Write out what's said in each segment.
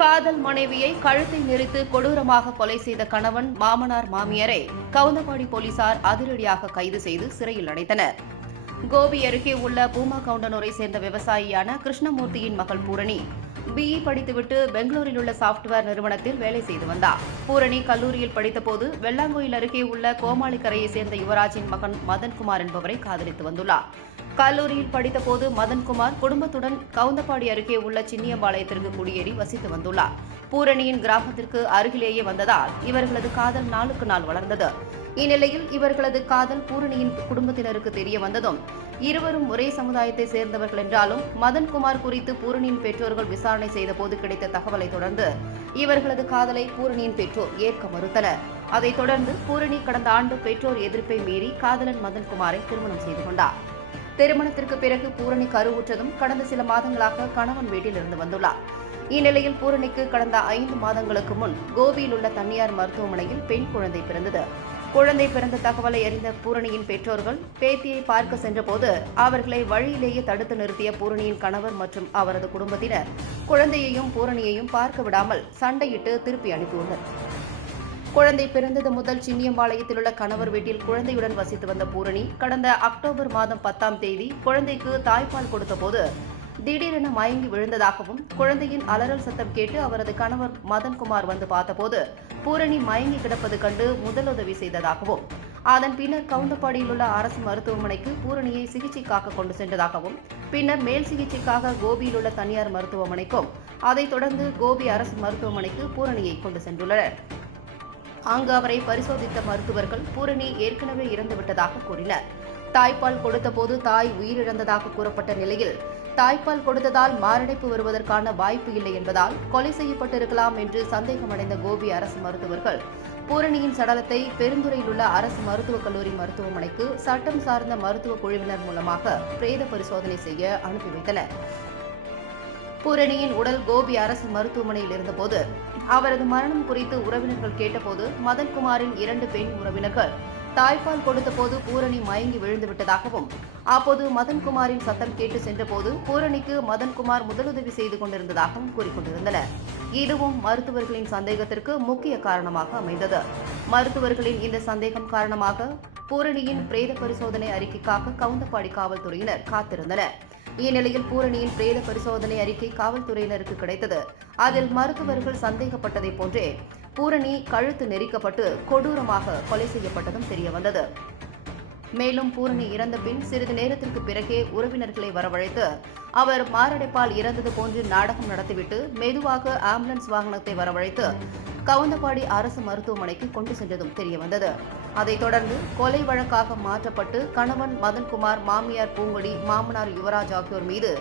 காதல் மனைவியை கழுத்தை நெரித்து கொடூரமாக கொலை செய்த கணவன் மாமனார் மாமியாரை கவுந்தபாடி போலீசார் அதிரடியாக கைது செய்து சிறையில் அடைத்தனர். கோபி அருகே உள்ள பூமா கவுண்டனூரை சேர்ந்த விவசாயியான கிருஷ்ணமூர்த்தியின் மகள் பூரணி பிஇ படித்துவிட்டு பெங்களூரில் உள்ள சாப்ட்வேர் நிறுவனத்தில் வேலை செய்து வந்தார். பூரணி கல்லூரியில் படித்தபோது வெள்ளாங்கோயில் அருகே உள்ள கோமாளிக்கரையை சேர்ந்த யுவராஜின் மகன் மதன்குமார் என்பவரை காதலித்து வந்துள்ளார். கல்லூரியில் படித்தபோது மதன்குமார் குடும்பத்துடன் கவுந்தபாடி அருகே உள்ள சின்னியம்பாளையத்திற்கு குடியேறி வசித்து வந்துள்ளார். பூரணியின் கிராமத்திற்கு அருகிலேயே வந்ததால் இவர்களது காதல் நாளுக்கு நாள் வளர்ந்தது. இந்நிலையில் இவர்களது காதல் பூரணியின் குடும்பத்தினருக்கு தெரிய வந்ததும் இருவரும் ஒரே சமுதாயத்தை சேர்ந்தவர்கள் என்றாலும் மதன்குமார் குறித்து பூரணியின் பெற்றோர்கள் விசாரணை செய்தபோது கிடைத்த தகவலை தொடர்ந்து இவர்களது காதலை பூரணியின் பெற்றோர் ஏற்க மறுத்தனர். அதைத் தொடர்ந்து பூரணி கடந்த ஆண்டு பெற்றோர் எதிர்ப்பை மீறி காதலன் மதன்குமாரை திருமணம் செய்து கொண்டார். திருமணத்திற்கு பிறகு பூரணி கருவுற்றதும் கடந்த சில மாதங்களாக கணவன் வீட்டில் இருந்து வந்துள்ளார். இந்நிலையில் பூரணிக்கு கடந்த 5 மாதங்களுக்கு முன் கோபியில் உள்ள தனியார் மருத்துவமனையில் பெண் குழந்தை பிறந்தது. குழந்தை பிறந்த தகவலை அறிந்த பூரணியின் பெற்றோர்கள் பேத்தியை பார்க்க சென்றபோது அவர்களை வழியிலேயே தடுத்து நிறுத்திய பூரணியின் கணவர் மற்றும் அவரது குடும்பத்தினர் குழந்தையையும் பூரணியையும் பார்க்க விடாமல் சண்டையிட்டு திருப்பி அனுப்பியுள்ளனர். குழந்தை பிறந்தது முதல் சின்னியம்பாளையத்தில் உள்ள கணவர் வீட்டில் குழந்தையுடன் வசித்து வந்த பூரணி கடந்த அக்டோபர் மாதம் 10ஆம் தேதி குழந்தைக்கு தாய்ப்பால் கொடுத்தபோது திடீரென மயங்கி விழுந்ததாகவும் குழந்தையின் அலறல் சத்தம் கேட்டு அவரது கணவர் மதன்குமார் வந்து பார்த்தபோது பூரணி மயங்கி கிடப்பது கண்டு முதலுதவி செய்ததாகவும் அதன் பின்னர் கவுந்தபாடியில் உள்ள அரசு மருத்துவமனைக்கு பூரணியை சிகிச்சைக்காக கொண்டு சென்றதாகவும் பின்னர் மேல் சிகிச்சைக்காக கோபியில் உள்ள தனியார் மருத்துவமனைக்கும் அதைத் தொடர்ந்து கோபி அரசு மருத்துவமனைக்கு பூரணியை கொண்டு சென்றுள்ளனர். அங்கு அவரை பரிசோதித்த மருத்துவர்கள் பூரணி ஏற்கனவே இறந்துவிட்டதாக கூறினர். தாய்ப்பால் கொடுத்தபோது தாய் உயிரிழந்ததாக கூறப்பட்ட நிலையில் தாய்ப்பால் கொடுத்ததால் மாரடைப்பு வருவதற்கான வாய்ப்பு இல்லை என்பதால் கொலை செய்யப்பட்டிருக்கலாம் என்று சந்தேகமடைந்த கோபி அரசு மருத்துவர்கள் பூரணியின் சடலத்தை பெருந்துறையில் உள்ள அரசு மருத்துவக் கல்லூரி மருத்துவமனைக்கு சட்டம் சார்ந்த மருத்துவ குழுவினர் மூலமாக பிரேத பரிசோதனை செய்ய அனுப்பி வைத்தனர். பூரணியின் உடல் கோபி அரசு மருத்துவமனையில் இருந்தபோது அவரது மரணம் குறித்து உறவினர்கள் கேட்டபோது மதன்குமாரின் 2 பெண் உறவினர்கள் தாய்ப்பால் கொடுத்தபோது பூரணி மயங்கி விழுந்துவிட்டதாகவும் அப்போது மதன்குமாரின் சத்தம் கேட்டு சென்றபோது பூரணிக்கு மதன்குமார் முதலுதவி செய்து கொண்டிருந்ததாகவும் கூறிக்கொண்டிருந்தனர். இதுவும் மருத்துவர்களின் சந்தேகத்திற்கு முக்கிய காரணமாக அமைந்தது. மருத்துவர்களின் இந்த சந்தேகம் காரணமாக பூரணியின் பிரேத பரிசோதனை அறிக்கைக்காக கவுந்தபாடி காவல்துறையினர் காத்திருந்தனர். இந்நிலையில் பூரணியின் பிரேத பரிசோதனை அறிக்கை காவல்துறையினருக்கு கிடைத்தது. அதில் மருத்துவர்கள் சந்தேகப்பட்டதைப் போன்றே பூரணி கழுத்து நெரிக்கப்பட்டு கொடூரமாக கொலை செய்யப்பட்டதும் தெரியவந்தது. மேலும் பூரணி இறந்த பின் சிறிது நேரத்திற்கு பிறகே உறவினர்களை வரவழைத்து அவர் மாரடைப்பால் இறந்தது போன்று நாடகம் நடத்திவிட்டு மெதுவாக ஆம்புலன்ஸ் வாகனத்தை வரவழைத்து கவுந்தபாடி அரசு மருத்துவமனைக்கு கொண்டு சென்றதும் தெரியவந்தது. அதைத் தொடர்ந்து கொலை வழக்காக மாற்றப்பட்டு கணவன் மதன்குமார், மாமியார் பூங்கொடி, மாமனார் யுவராஜ் ஆகியோர் மீது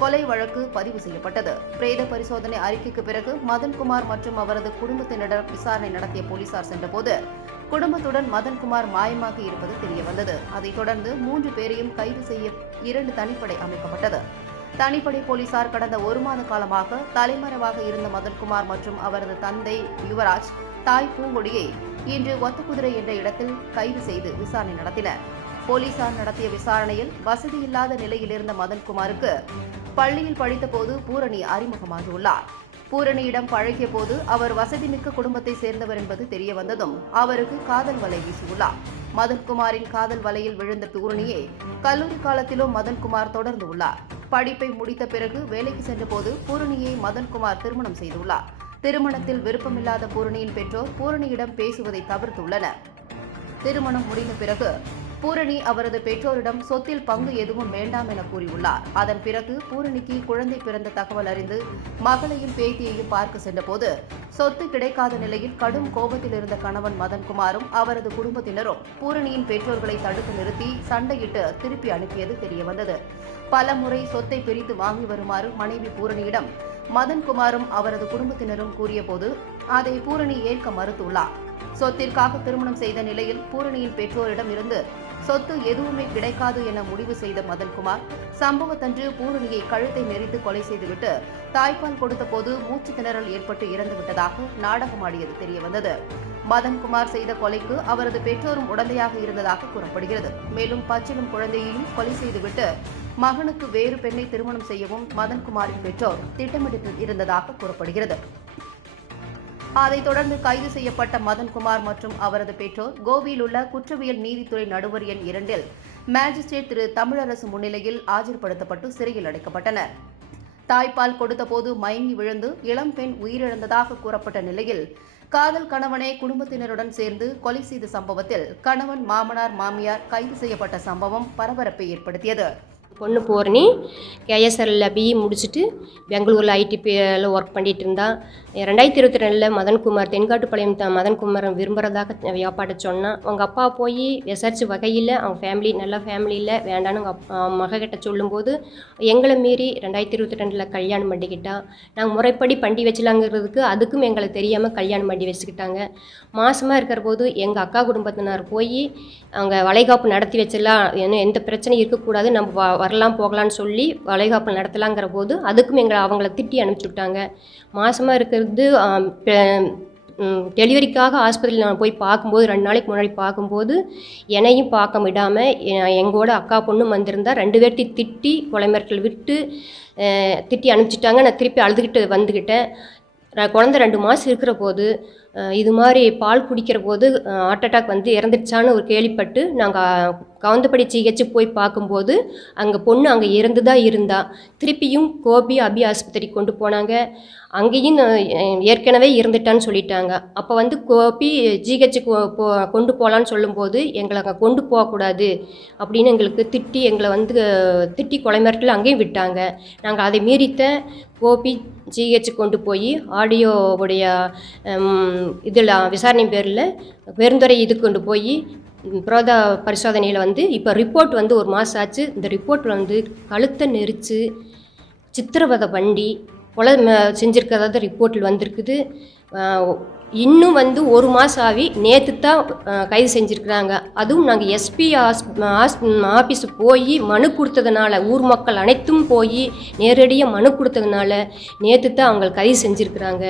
கொலை வழக்கு பதிவு செய்யப்பட்டது. பிரேத பரிசோதனை அறிக்கைக்கு பிறகு மதன்குமார் மற்றும் அவரது குடும்பத்தினரிடம் விசாரணை நடத்திய போலீசார் சென்றபோது குடும்பத்துடன் மதன்குமார் மாயமாகி இருப்பது தெரியவந்தது. அதைத் தொடர்ந்து 3 பேரையும் கைது செய்ய 2 தனிப்படை அமைக்கப்பட்டது. தனிப்படை போலீசார் கடந்த 1 மாத காலமாக தலைமறைவாக இருந்த மதன்குமார் மற்றும் அவரது தந்தை யுவராஜ், தாய் பூங்கொடியை இன்று ஒத்தக்குதிரை என்ற இடத்தில் கைது செய்து விசாரணை நடத்தினர். போலீசார் நடத்திய விசாரணையில் வசதியில்லாத நிலையில் இருந்த மதன்குமாருக்கு பள்ளியில் படித்தபோது பூரணி அறிமுகமாகியுள்ளார். பூரணியிடம் பழகிய போது அவர் வசதிமிக்க குடும்பத்தை சேர்ந்தவர் என்பது தெரியவந்ததும் அவருக்கு காதல் வலை வீசியுள்ளார். மதன்குமாரின் காதல் வலையில் விழுந்த பூரணியை கல்லூரி காலத்திலும் மதன்குமார் தொடர்ந்து உள்ளார். படிப்பை முடித்த பிறகு வேலைக்கு சென்றபோது பூரணியை மதன்குமார் திருமணம் செய்துள்ளார். திருமணத்தில் விருப்பமில்லாத பூரணியின் பெற்றோர் பூரணியிடம் பேசுவதை தவிர்த்துள்ளனர். திருமணம் முடிந்த பிறகு பூரணி அவரது பெற்றோரிடம் சொத்தில் பங்கு எதுவும் வேண்டாம் என கூறியுள்ளார். அதன் பிறகு பூரணிக்கு குழந்தை பிறந்த தகவல் அறிந்து மகளையும் பேத்தியையும் பார்க்க சென்றபோது சொத்து கிடைக்காத நிலையில் கடும் கோபத்தில் இருந்த கணவன் மதன்குமாரும் அவரது குடும்பத்தினரும் பூரணியின் பெற்றோர்களை தடுத்து நிறுத்தி சண்டையிட்டு திருப்பி அனுப்பியது தெரியவந்தது. பல முறை சொத்தை பிரித்து வாங்கி வருமாறு மனைவி பூரணியிடம் மதன்குமாரும் அவரது குடும்பத்தினரும் கூறியபோது அதை பூரணி ஏற்க மறுத்துள்ளார். சொத்திற்காக திருமணம் செய்த நிலையில் பூரணியின் பெற்றோரிடம் இருந்து சொத்து எதுவுமே கிடைக்காது என முடிவு செய்த மதன்குமார் சம்பவத்தன்று பூரணியை கழுத்தை நெரித்து கொலை செய்துவிட்டு தாய்ப்பால் கொடுத்த போது மூச்சு திணறல் ஏற்பட்டு இறந்துவிட்டதாக நாடகமாடியது தெரியவந்தது. மதன்குமார் செய்த கொலைக்கு அவரது பெற்றோரும் உடந்தையாக இருந்ததாக கூறப்படுகிறது. மேலும் பச்சிளம் குழந்தையையும் கொலை செய்துவிட்டு மகனுக்கு வேறு பெண்ணை திருமணம் செய்யவும் மதன்குமாரின் பெற்றோர் திட்டமிட்டு இருந்ததாக கூறப்படுகிறது. அதைத் தொடர்ந்து கைது செய்யப்பட்ட மதன்குமார் மற்றும் அவரது பெற்றோர் கோபியில் உள்ள குற்றவியல் நீதித்துறை நடுவர் எண் 2 மேஜிஸ்ட்ரேட் திரு தமிழரசு முன்னிலையில் ஆஜர்படுத்தப்பட்டு சிறையில் அடைக்கப்பட்டனர். தாய்ப்பால் கொடுத்தபோது மயங்கி விழுந்து இளம் பெண் உயிரிழந்ததாக கூறப்பட்ட நிலையில் காதல் கணவனை குடும்பத்தினருடன் சேர்ந்து கொலை செய்த சம்பவத்தில் கணவன், மாமனார், மாமியார் கைது செய்யப்பட்ட சம்பவம் பரபரப்பை ஏற்படுத்தியது. பொண்ணு பூரணி கேஎஸ்ஆரில் பிஇ முடிச்சுட்டு பெங்களூரில் ஐடிபியில் ஒர்க் பண்ணிகிட்டு இருந்தான். 2022 மதன்குமார் தென்காட்டுப்பாளையம் மதன்குமார் விரும்புகிறதாக வியாபாட்ட சொன்னான். அவங்க அப்பா போய் விசாரிச்ச வகையில் அவங்க ஃபேமிலி நல்ல ஃபேமிலியில் வேண்டான்னு அவங்க மகக்கிட்ட சொல்லும்போது எங்களை மீறி 2022 கல்யாணம் பண்ணிக்கிட்டான். நாங்கள் முறைப்படி பண்டி வச்சலாங்கிறதுக்கு அதுக்கும் எங்களுக்கு தெரியாமல் கல்யாணம் பண்ணி வச்சுக்கிட்டாங்க. மாதமாக இருக்கிற போது எங்கள் அக்கா குடும்பத்தினர் போய் அவங்க வளைகாப்பு நடத்தி வச்சிடலாம், எந்த பிரச்சனையும் இருக்கக்கூடாது, நம்ம வரலாம் போகலான்னு சொல்லி வளைகாப்பு நடத்தலாங்கிற போது அதுக்கும் அவங்கள திட்டி அனுப்பிச்சி விட்டாங்க. மாதமாக இருக்கிறது டெலிவரிக்காக ஆஸ்பத்திரியில் நான் போய் பார்க்கும்போது 2 நாளைக்கு முன்னாடி பார்க்கும்போது என்னையும் பார்க்க விடாமல் எங்களோட அக்கா பொண்ணும் வந்திருந்தா 2 பேர்த்தையும் திட்டி கொலை மிரட்டல் விட்டு திட்டி அனுப்பிச்சிட்டாங்க. நான் திருப்பி அழுதுகிட்டு வந்துக்கிட்டேன். குழந்தை 2 மாதம் இருக்கிற போது இது மாதிரி பால் குடிக்கிற போது ஹார்ட் அட்டாக் வந்து இறந்துடுச்சான்னு ஒரு கேள்விப்பட்டு நாங்கள் கவுந்தப்படி சிகிச்சை போய் பார்க்கும்போது அங்கே பொண்ணு அங்கே இறந்து தான் இருந்தா. திருப்பியும் கோபி அபி ஆஸ்பத்திரிக்கு கொண்டு போனாங்க. அங்கேயும் ஏற்கனவே இறந்துட்டான்னு சொல்லிட்டாங்க. அப்போ வந்து கோபி ஜிஹெச்சுக்கு கொண்டு போகலான்னு சொல்லும்போது எங்களை அங்கே கொண்டு போகக்கூடாது அப்படின்னு எங்களுக்கு திட்டி எங்களை வந்து திட்டி கொலை மிரட்டல் அங்கேயும் விட்டாங்க. நாங்கள் அதை மீறித்த கோபி ஜிஹெச்சு கொண்டு போய் ஆடியோவுடைய இதில் விசாரணை பேரில் பெருந்துறை இது கொண்டு போய் புரோத பரிசோதனையில் வந்து இப்போ ரிப்போர்ட் வந்து 1 மாதம் ஆச்சு. இந்த ரிப்போர்ட் வந்து கழுத்தை நெரிச்சு சித்திரவதை பண்ணி கொலை செஞ்சுருக்கிறதா ரிப்போர்ட்டில் வந்திருக்குது. இன்னும் வந்து 1 மாதம் ஆகி நேற்று தான் கைது செஞ்சுருக்குறாங்க. அதுவும் நாங்கள் எஸ்பி ஆஃபீஸு போய் மனு கொடுத்ததுனால, ஊர் மக்கள் அனைத்தும் போய் நேரடியாக மனு கொடுத்ததுனால நேற்று தான் அவங்க கைது செஞ்சுருக்குறாங்க.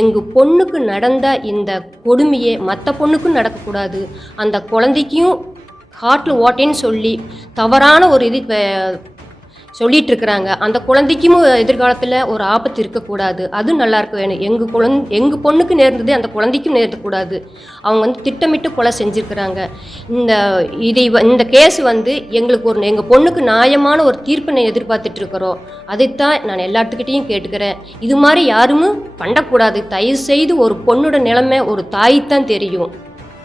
எங்கள் பொண்ணுக்கு நடந்த இந்த கொடுமையே மற்ற பொண்ணுக்கும் நடக்கக்கூடாது. அந்த குழந்தைக்கும் ஹார்ட்டில் ஓட்டேன்னு சொல்லி தவறான ஒரு இது சொல்லிகிட்டு இருக்கிறாங்க. அந்த குழந்தைக்கும் எதிர்காலத்தில் ஒரு ஆபத்து இருக்கக்கூடாது. அது நல்லாயிருக்க வேணும். எங்கள் பொண்ணுக்கு நேர்ந்தது அந்த குழந்தைக்கும் நேர்ந்தக்கூடாது. அவங்க வந்து திட்டமிட்டு கொலை செஞ்சுருக்கிறாங்க. இந்த கேஸ் வந்து எங்களுக்கு எங்கள் பொண்ணுக்கு நியாயமான ஒரு தீர்ப்பினை எதிர்பார்த்துட்டு இருக்கிறோம். அதைத்தான் நான் எல்லாத்துக்கிட்டையும் கேட்டுக்கிறேன். இது மாதிரி யாருமே பண்ணக்கூடாது. தயவுசெய்து ஒரு பொண்ணோட நிலைமை ஒரு தாய்த்தான் தெரியும்.